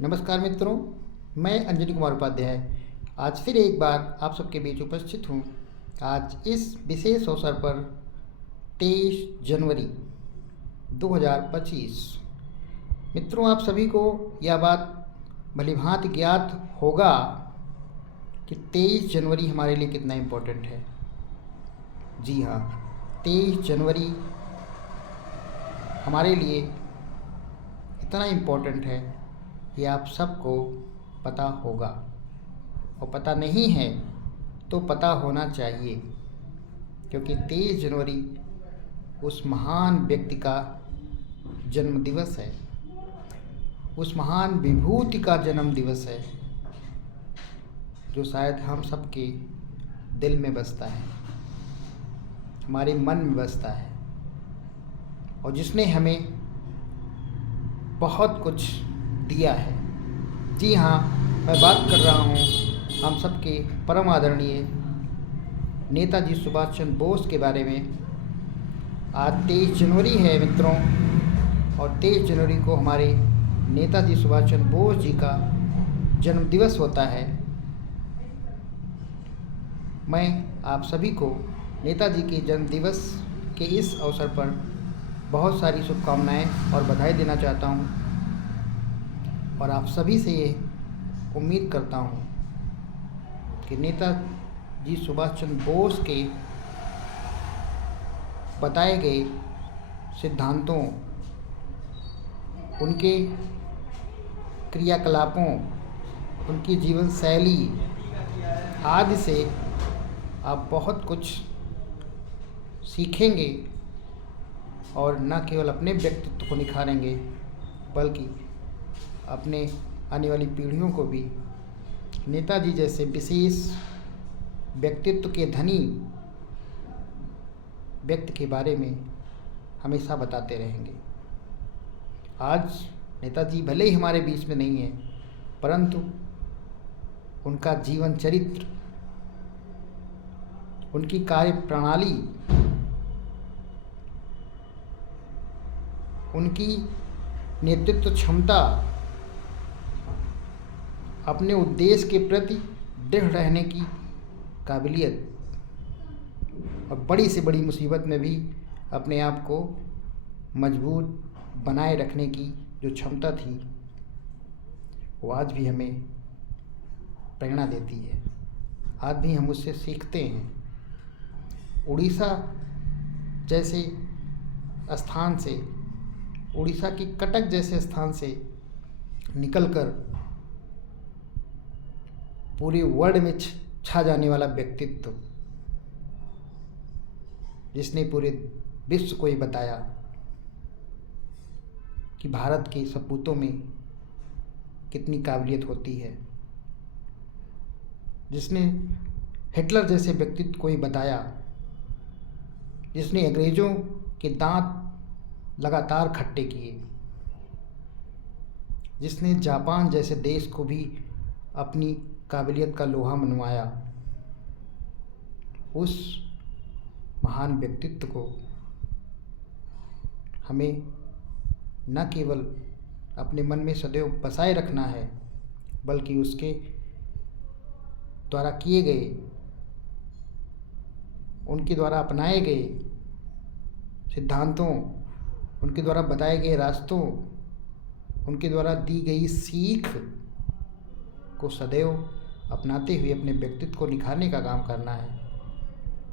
नमस्कार मित्रों, मैं अंजनी कुमार उपाध्याय आज फिर एक बार आप सबके बीच उपस्थित हूँ। आज इस विशेष अवसर पर 23 जनवरी 2025। मित्रों, आप सभी को यह बात भलीभांति ज्ञात होगा कि 23 जनवरी हमारे लिए कितना इम्पोर्टेंट है। जी हाँ, 23 जनवरी हमारे लिए इतना इम्पोर्टेंट है कि आप सबको पता होगा, और पता नहीं है तो पता होना चाहिए, क्योंकि 23 जनवरी उस महान व्यक्ति का जन्म दिवस है, उस महान विभूति का जन्म दिवस है जो शायद हम सबके दिल में बसता है, हमारे मन में बसता है, और जिसने हमें बहुत कुछ दिया है। जी हाँ, मैं बात कर रहा हूँ हम सबके परम आदरणीय नेताजी सुभाष चंद्र बोस के बारे में। आज 23 जनवरी है मित्रों, और 23 जनवरी को हमारे नेताजी सुभाष चंद्र बोस जी का जन्म दिवस होता है। मैं आप सभी को नेताजी के जन्म दिवस के इस अवसर पर बहुत सारी शुभकामनाएं और बधाई देना चाहता हूं, और आप सभी से ये उम्मीद करता हूं कि नेताजी सुभाष चंद्र बोस के बताए गए सिद्धांतों, उनके क्रियाकलापों, उनकी जीवन शैली आदि से आप बहुत कुछ सीखेंगे, और न केवल अपने व्यक्तित्व को निखारेंगे बल्कि अपने आने वाली पीढ़ियों को भी नेताजी जैसे विशेष व्यक्तित्व के धनी व्यक्ति के बारे में हमेशा बताते रहेंगे। आज नेताजी भले ही हमारे बीच में नहीं है, परंतु उनका जीवन चरित्र, उनकी कार्य प्रणाली, उनकी नेतृत्व क्षमता, अपने उद्देश्य के प्रति दृढ़ रहने की काबिलियत, और बड़ी से बड़ी मुसीबत में भी अपने आप को मजबूत बनाए रखने की जो क्षमता थी, वो आज भी हमें प्रेरणा देती है। आज भी हम उससे सीखते हैं। उड़ीसा जैसे स्थान से, उड़ीसा की कटक जैसे स्थान से निकलकर पूरे वर्ल्ड में छा जाने वाला व्यक्तित्व, जिसने पूरे विश्व को ये बताया कि भारत के सपूतों में कितनी काबिलियत होती है, जिसने हिटलर जैसे व्यक्तित्व को ये बताया, जिसने अंग्रेज़ों के दांत लगातार खट्टे किए, जिसने जापान जैसे देश को भी अपनी काबिलियत का लोहा मनवाया, उस महान व्यक्तित्व को हमें न केवल अपने मन में सदैव बसाए रखना है, बल्कि उसके द्वारा किए गए, उनके द्वारा अपनाए गए सिद्धांतों, उनके द्वारा बताए गए रास्तों, उनके द्वारा दी गई सीख को सदैव अपनाते हुए अपने व्यक्तित्व को निखारने का काम करना है।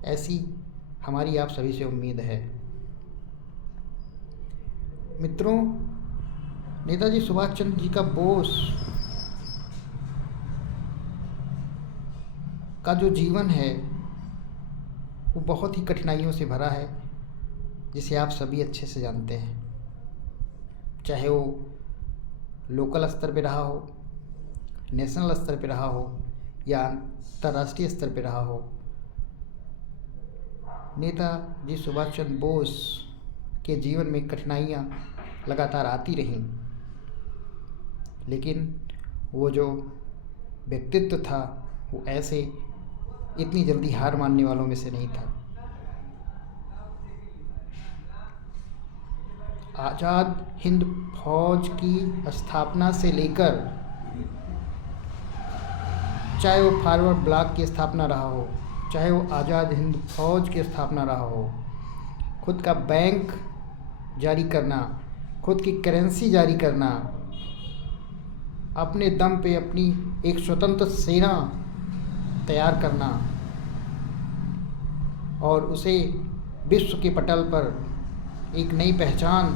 ऐसी हमारी आप सभी से उम्मीद है। मित्रों, नेताजी सुभाष चंद्र जी का बोस का जो जीवन है वो बहुत ही कठिनाइयों से भरा है, जिसे आप सभी अच्छे से जानते हैं। चाहे वो लोकल स्तर पे रहा हो, नेशनल स्तर पे रहा हो, या अंतर्राष्ट्रीय स्तर पे रहा हो, नेताजी सुभाष चंद्र बोस के जीवन में कठिनाइयाँ लगातार आती रहीं, लेकिन वो जो व्यक्तित्व था वो ऐसे इतनी जल्दी हार मानने वालों में से नहीं था। आज़ाद हिंद फौज की स्थापना से लेकर, चाहे वो फॉरवर्ड ब्लॉक की स्थापना रहा हो, चाहे वो आज़ाद हिंद फौज की स्थापना रहा हो, खुद का बैंक जारी करना, खुद की करेंसी जारी करना, अपने दम पे अपनी एक स्वतंत्र सेना तैयार करना और उसे विश्व के पटल पर एक नई पहचान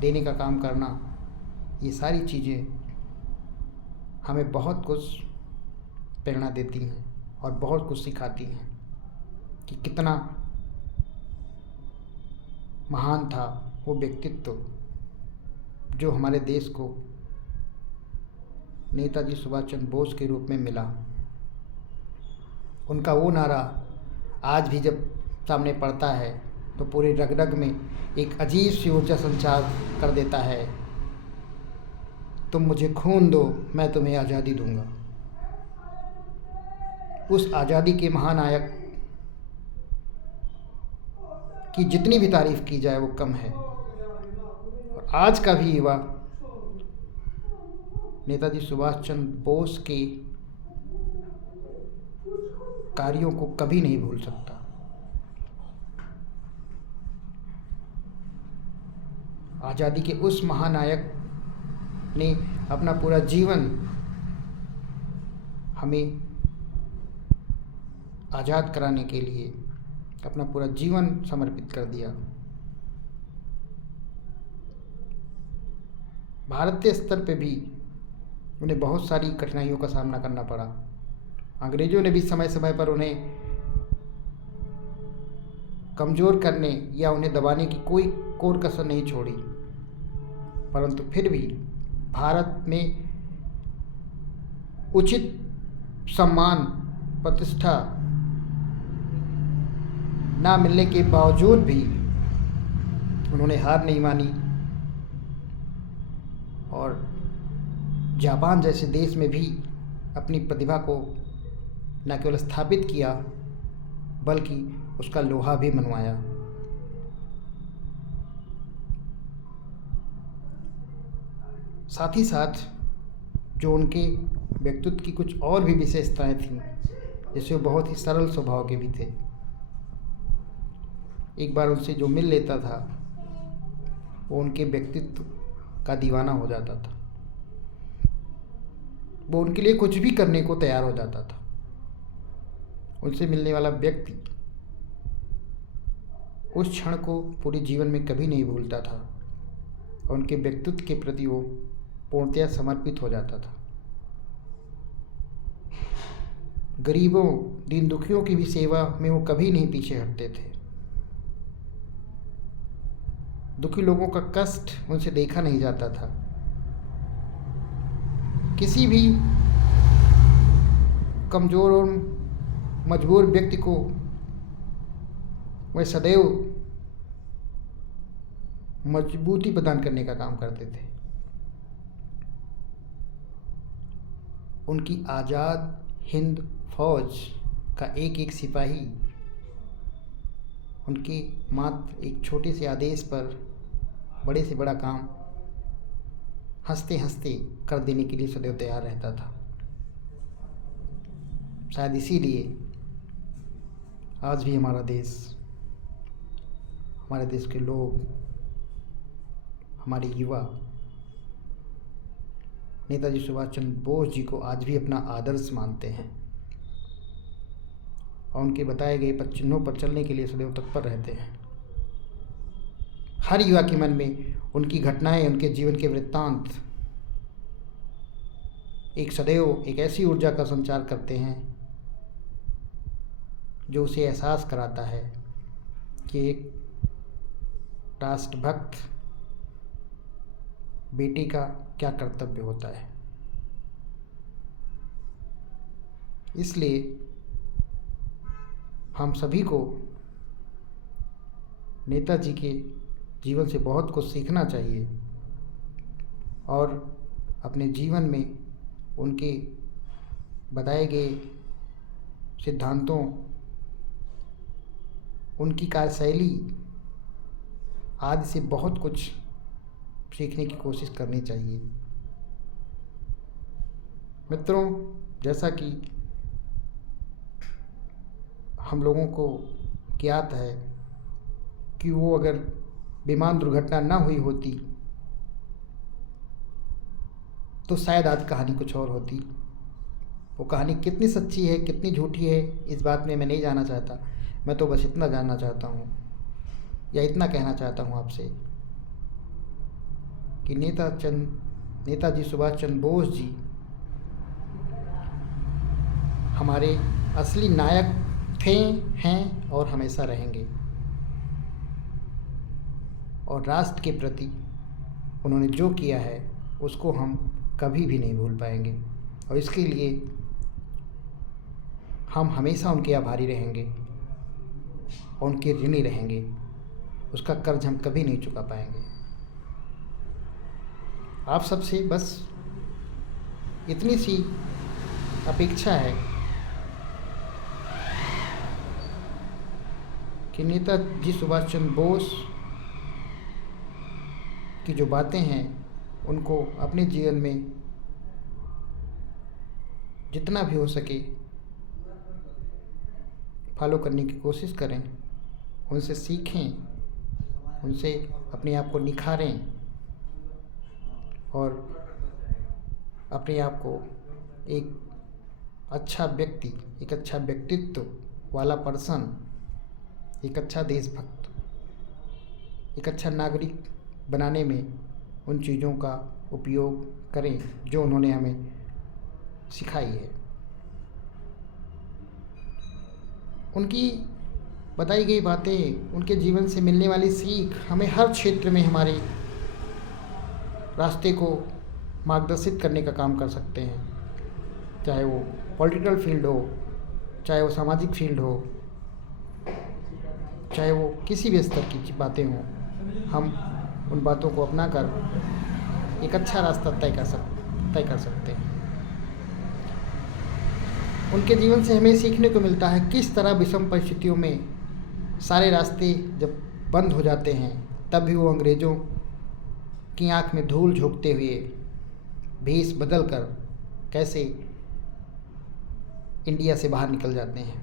देने का काम करना, ये सारी चीज़ें हमें बहुत कुछ प्रेरणा देती हैं और बहुत कुछ सिखाती हैं कि कितना महान था वो व्यक्तित्व जो हमारे देश को नेताजी सुभाष चंद्र बोस के रूप में मिला। उनका वो नारा आज भी जब सामने पड़ता है तो पूरे रग रग में एक अजीब सी ऊर्जा संचार कर देता है, तुम मुझे खून दो, मैं तुम्हें आज़ादी दूंगा। उस आज़ादी के महानायक की जितनी भी तारीफ़ की जाए वो कम है। और आज का भी युवा नेताजी सुभाष चंद्र बोस के कार्यों को कभी नहीं भूल सकता। आज़ादी के उस महानायक ने अपना पूरा जीवन हमें आज़ाद कराने के लिए अपना पूरा जीवन समर्पित कर दिया। भारतीय स्तर पे भी उन्हें बहुत सारी कठिनाइयों का सामना करना पड़ा। अंग्रेज़ों ने भी समय समय पर उन्हें कमज़ोर करने या उन्हें दबाने की कोई कोर कसर नहीं छोड़ी, परंतु फिर भी भारत में उचित सम्मान प्रतिष्ठा ना मिलने के बावजूद भी उन्होंने हार नहीं मानी और जापान जैसे देश में भी अपनी प्रतिभा को न केवल स्थापित किया बल्कि उसका लोहा भी मनवाया। साथ ही साथ जो उनके व्यक्तित्व की कुछ और भी विशेषताएं थीं, जैसे वो बहुत ही सरल स्वभाव के भी थे। एक बार उनसे जो मिल लेता था वो उनके व्यक्तित्व का दीवाना हो जाता था, वो उनके लिए कुछ भी करने को तैयार हो जाता था। उनसे मिलने वाला व्यक्ति उस क्षण को पूरे जीवन में कभी नहीं भूलता था और उनके व्यक्तित्व के प्रति वो पूर्णतया समर्पित हो जाता था। गरीबों, दीन दुखियों की भी सेवा में वो कभी नहीं पीछे हटते थे। दुखी लोगों का कष्ट उनसे देखा नहीं जाता था। किसी भी कमज़ोर और मजबूर व्यक्ति को वह सदैव मजबूती प्रदान करने का काम करते थे। उनकी आज़ाद हिंद फौज का एक एक सिपाही उनके मात्र एक छोटे से आदेश पर बड़े से बड़ा काम हंसते हंसते कर देने के लिए सदैव तैयार रहता था। शायद इसीलिए आज भी हमारे देश के लोग, हमारे युवा नेताजी सुभाष चंद्र बोस जी को आज भी अपना आदर्श मानते हैं और उनके बताए गए पथ चिन्हों पर चलने के लिए सदैव तत्पर रहते हैं। हर युवा के मन में उनकी घटनाएं, उनके जीवन के वृत्तांत एक सदैव एक ऐसी ऊर्जा का संचार करते हैं जो उसे एहसास कराता है कि एक राष्ट्रभक्त बेटे का क्या कर्तव्य होता है। इसलिए हम सभी को नेताजी के जीवन से बहुत कुछ सीखना चाहिए और अपने जीवन में उनके बताए गए सिद्धांतों, उनकी कार्यशैली आज से बहुत कुछ सीखने की कोशिश करनी चाहिए। मित्रों, जैसा कि हम लोगों को ज्ञात है कि वो अगर विमान दुर्घटना ना हुई होती तो शायद आज कहानी कुछ और होती। वो कहानी कितनी सच्ची है कितनी झूठी है इस बात में मैं नहीं जानना चाहता। मैं तो बस इतना जानना चाहता हूँ या इतना कहना चाहता हूँ आपसे कि नेताजी सुभाष चंद्र बोस जी हमारे असली नायक थे, हैं और हमेशा रहेंगे। और राष्ट्र के प्रति उन्होंने जो किया है उसको हम कभी भी नहीं भूल पाएंगे और इसके लिए हम हमेशा उनके आभारी रहेंगे और उनके ऋणी रहेंगे। उसका कर्ज हम कभी नहीं चुका पाएंगे। आप सबसे बस इतनी सी अपेक्षा है कि नेताजी सुभाष चंद्र बोस की जो बातें हैं उनको अपने जीवन में जितना भी हो सके फॉलो करने की कोशिश करें, उनसे सीखें, उनसे अपने आप को निखारें और अपने आप को एक अच्छा व्यक्ति, एक अच्छा व्यक्तित्व वाला पर्सन, एक अच्छा देशभक्त, एक अच्छा नागरिक बनाने में उन चीज़ों का उपयोग करें जो उन्होंने हमें सिखाई है। उनकी बताई गई बातें, उनके जीवन से मिलने वाली सीख हमें हर क्षेत्र में हमारे रास्ते को मार्गदर्शित करने का काम कर सकते हैं, चाहे वो पॉलिटिकल फील्ड हो, चाहे वो सामाजिक फील्ड हो, चाहे वो किसी भी स्तर की बातें हों। हम उन बातों को अपनाकर एक अच्छा रास्ता तय कर सकते हैं। उनके जीवन से हमें सीखने को मिलता है किस तरह विषम परिस्थितियों में सारे रास्ते जब बंद हो जाते हैं तब भी वो अंग्रेज़ों की आंख में धूल झोंकते हुए भेष बदल कर कैसे इंडिया से बाहर निकल जाते हैं,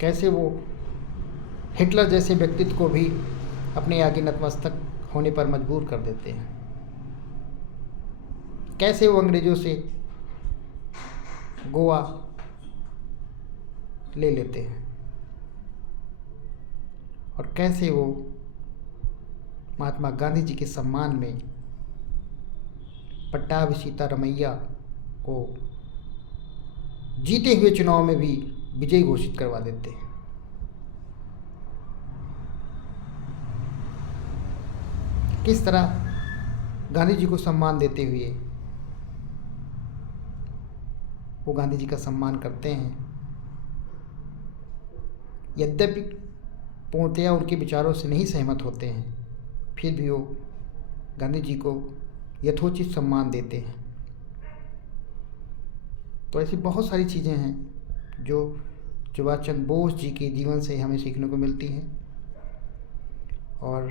कैसे वो हिटलर जैसे व्यक्तित्व को भी अपने आगे नतमस्तक होने पर मजबूर कर देते हैं, कैसे वो अंग्रेज़ों से गोवा ले लेते हैं और कैसे वो महात्मा गांधी जी के सम्मान में पट्टाभी सीतारमैया को जीते हुए चुनाव में भी विजयी घोषित करवा देते हैं। किस तरह गांधी जी को सम्मान देते हुए वो गांधी जी का सम्मान करते हैं, यद्यपि पूर्णतया उनके विचारों से नहीं सहमत होते हैं, फिर भी वो गांधी जी को यथोचित सम्मान देते हैं। तो ऐसी बहुत सारी चीज़ें हैं जो सुभाष चंद्र बोस जी के जीवन से हमें सीखने को मिलती हैं और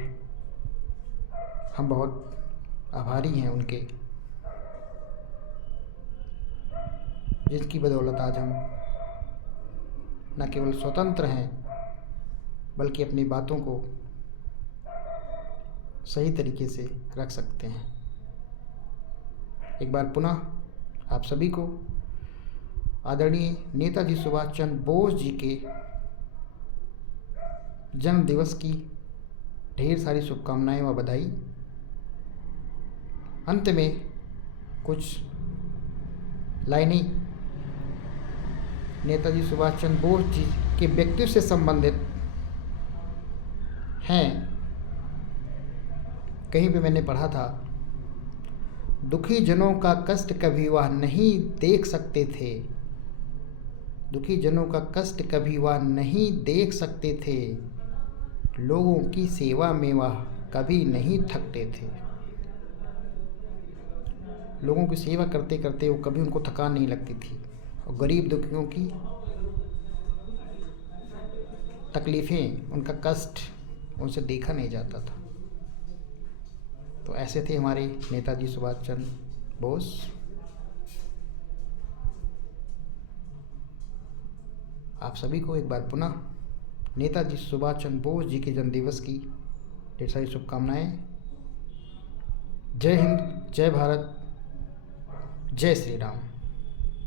हम बहुत आभारी हैं उनके, जिसकी बदौलत आज हम न केवल स्वतंत्र हैं बल्कि अपनी बातों को सही तरीके से रख सकते हैं। एक बार पुनः आप सभी को आदरणीय नेताजी सुभाष चंद्र बोस जी के जन्म दिवस की ढेर सारी शुभकामनाएं व बधाई। अंत में कुछ लाइनें नेताजी सुभाष चंद्र बोस जी के व्यक्तित्व से संबंधित हैं। कहीं पे मैंने पढ़ा था, दुखी जनों का कष्ट कभी वह नहीं देख सकते थे, दुखी जनों का कष्ट कभी वह नहीं देख सकते थे, लोगों की सेवा में वह कभी नहीं थकते थे। लोगों की सेवा करते करते वो कभी उनको थकान नहीं लगती थी और गरीब दुखियों की तकलीफ़ें, उनका कष्ट, उनसे देखा नहीं जाता था। तो ऐसे थे हमारे नेताजी सुभाष चंद्र बोस। आप सभी को एक बार पुनः नेताजी सुभाष चंद्र बोस जी के जन्मदिवस की ढेर सारी शुभकामनाएं। जय हिंद, जय भारत, जय श्री राम।